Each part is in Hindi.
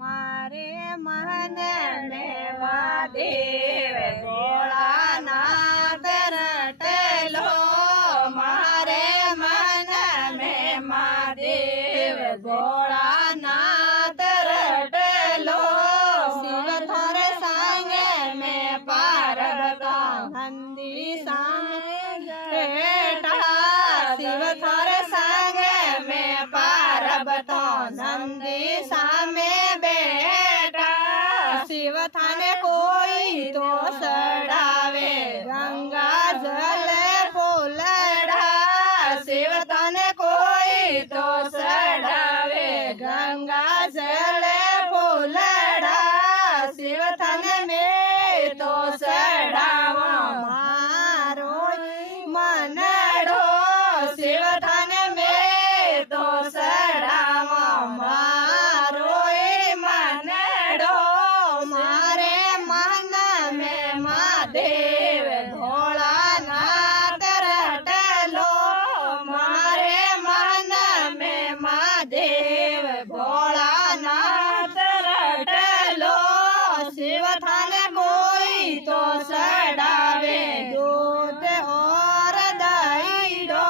मारे मन में महादेव भोलानाथ रटलो। मारे मन में महादेव भोलानाथ रटलो। शिव थोर संग में पार्वती नंदी संग बेटा। शिव थोर संग में पार्वती नंदी सामे बेटा। शिव थाने कोई तो सड़ावे गंगा जल फूलड़ा। शिव थाने कोई तो सड़ावे गंगा जल फूलड़ा। शिव थाने में तो सड़ावा मारो मनड़ो। शिव थाने में तो सड़ावा मारो मनड़ो। मारे मन में महादेव भोलानाथ रटलो। मारे मन में महादेव भोलानाथ रटलो। शिव थाने कोई तो सड़ावे दूध और दही दो।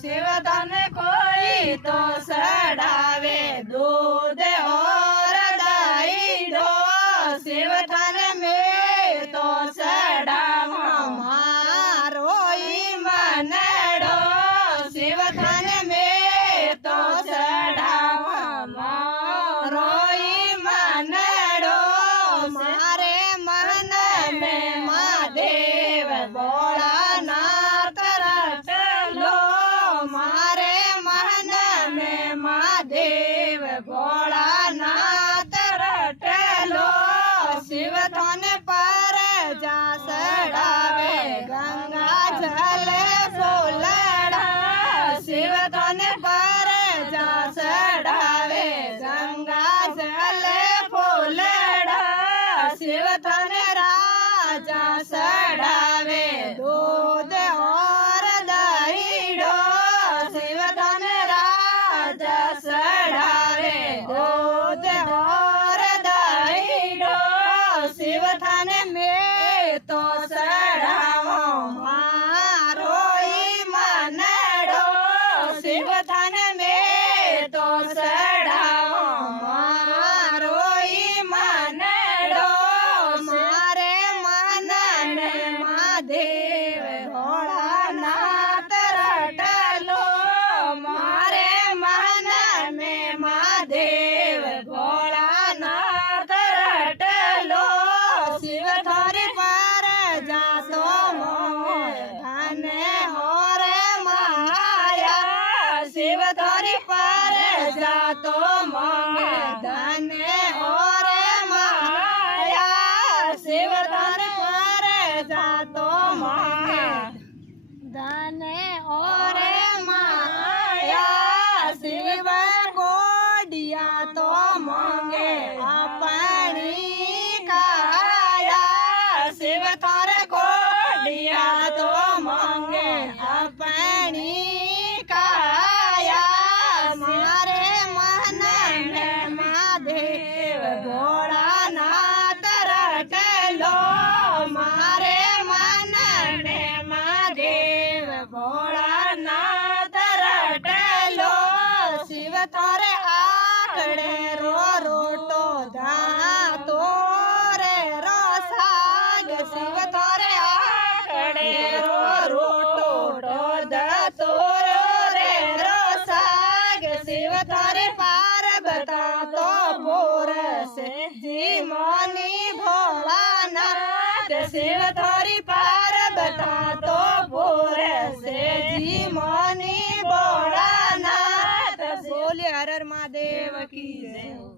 शिव थाने कोई तो सड़ावे दूध और दही दो। शिव थाने में तो सड़ावा मारो मनड़ो। शिव थाने में तो सड़ावा मारो मनड़ो। मारे मन में महादेव भोलानाथ रटलो। मारे मन में महादेव भोलानाथ रटलो। शिव थाने पर जा सड़ावे गंगा जल फूलड़ा। शिव थाने पर जा सड़ावे गंगा जल फूलड़ा। शिव थाने राजा सड़ावे दूध और दही दो। शिव थाने राजा सड़ावे दूध और दही दो। शिव थाने में तो सड़ावा मारो मनड़ो। शिव थाने में तो सड़ावा मारो मनड़ो। मारे मन में महादेव भोलानाथ रटलो। मारे मन में महादेव भोलानाथ रटलो। शिव थोरी पर जा तो धन और माया। शिव थोरी पर जा तो धन और माया। शिव थोरी पर जा तो धन और माया। शिव को दिया तो मांगे अपनी काया। शिव थारे को दिया तो मांगे अपनी काया। मारे मन में महादेव भोलानाथ रटलो। मारे मन में महादेव भोलानाथ रटलो। शिव थारे आकड़े रो रोटो धातो रे रो साग। शिव थारे आकड़े रो रोटो धातो रे रो साग। शिव थारे पार बता तो बोर से जी मोनी भोलानाथ। शिव थारी पार